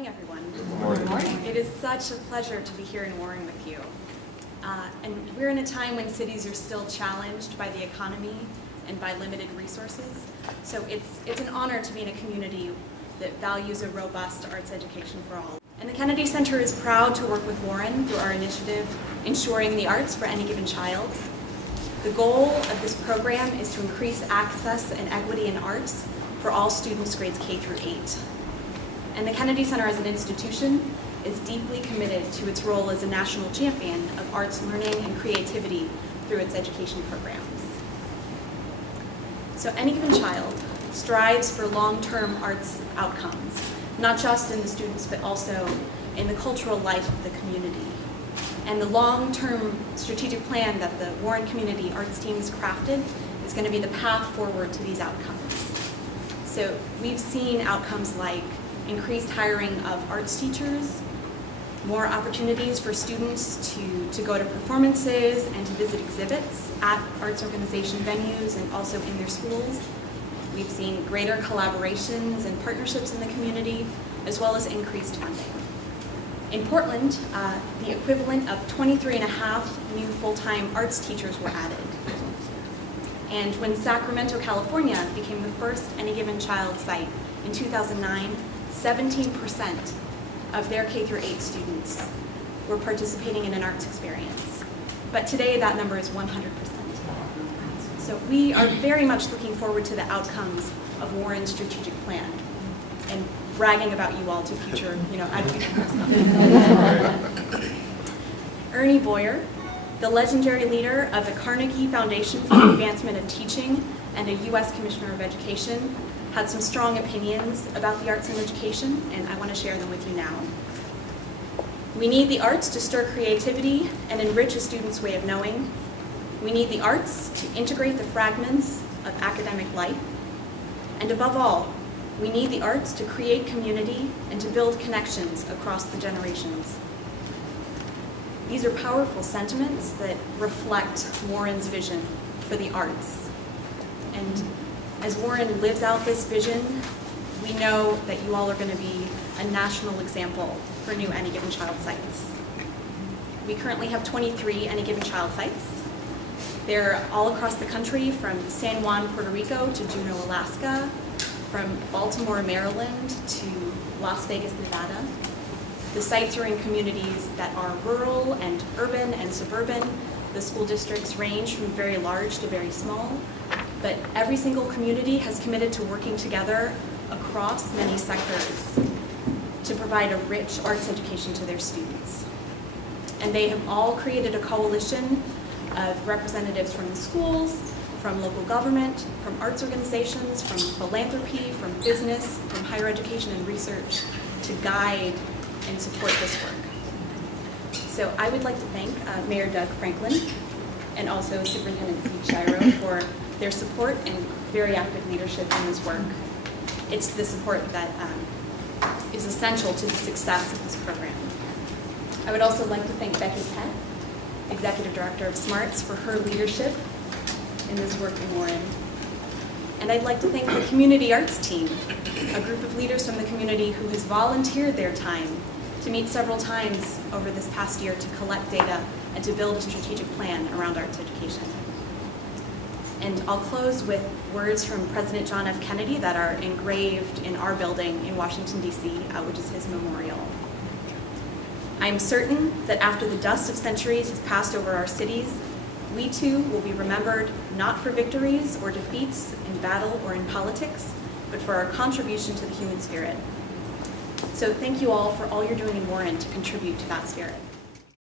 morning, everyone. Good morning. It is such a pleasure to be here in Warren with you. And we're in a time when cities are still challenged by the economy and by limited resources. So it's an honor to be in a community that values a robust arts education for all. And the Kennedy Center is proud to work with Warren through our initiative, Ensuring the Arts for Any Given Child. The goal of this program is to increase access and equity in arts for all students grades K through 8. And the Kennedy Center as an institution is deeply committed to its role as a national champion of arts learning and creativity through its education programs. So Any Given Child strives for long-term arts outcomes, not just in the students, but also in the cultural life of the community. And the long-term strategic plan that the Warren Community Arts team has crafted is going to be the path forward to these outcomes. So we've seen outcomes like increased hiring of arts teachers, more opportunities for students to go to performances and to visit exhibits at arts organization venues and also in their schools. We've seen greater collaborations and partnerships in the community, as well as increased funding. In Portland, the equivalent of 23.5 new full-time arts teachers were added. And when Sacramento, California became the first Any Given Child site in 2009, 17% of their K through 8 students were participating in an arts experience. But today that number is 100%. So we are very much looking forward to the outcomes of Warren's strategic plan and bragging about you all to future, advocates. Ernie Boyer, the legendary leader of the Carnegie Foundation for the Advancement of Teaching and a U.S. Commissioner of Education, had some strong opinions about the arts and education, and I want to share them with you now. We need the arts to stir creativity and enrich a student's way of knowing. We need the arts to integrate the fragments of academic life. And above all, we need the arts to create community and to build connections across the generations. These are powerful sentiments that reflect Warren's vision for the arts. And as Warren lives out this vision, we know that you all are going to be a national example for new Any Given Child sites. We currently have 23 Any Given Child sites. They're all across the country, from San Juan, Puerto Rico to Juneau, Alaska, from Baltimore, Maryland to Las Vegas, Nevada. The sites are in communities that are rural and urban and suburban. The school districts range from very large to very small. But every single community has committed to working together across many sectors to provide a rich arts education to their students. And they have all created a coalition of representatives from the schools, from local government, from arts organizations, from philanthropy, from business, from higher education and research to guide and support this work. So I would like to thank Mayor Doug Franklin and also Superintendent Steve Shiro for their support and very active leadership in this work. It's the support that is essential to the success of this program. I would also like to thank Becky Peck, Executive Director of SMARTS, for her leadership in this work in Warren. And I'd like to thank the Community Arts team, a group of leaders from the community who has volunteered their time to meet several times over this past year to collect data and to build a strategic plan around arts education. And I'll close with words from President John F. Kennedy that are engraved in our building in Washington, D.C., which is his memorial. I am certain that after the dust of centuries has passed over our cities, we too will be remembered not for victories or defeats in battle or in politics, but for our contribution to the human spirit. So thank you all for all you're doing in Warren to contribute to that spirit.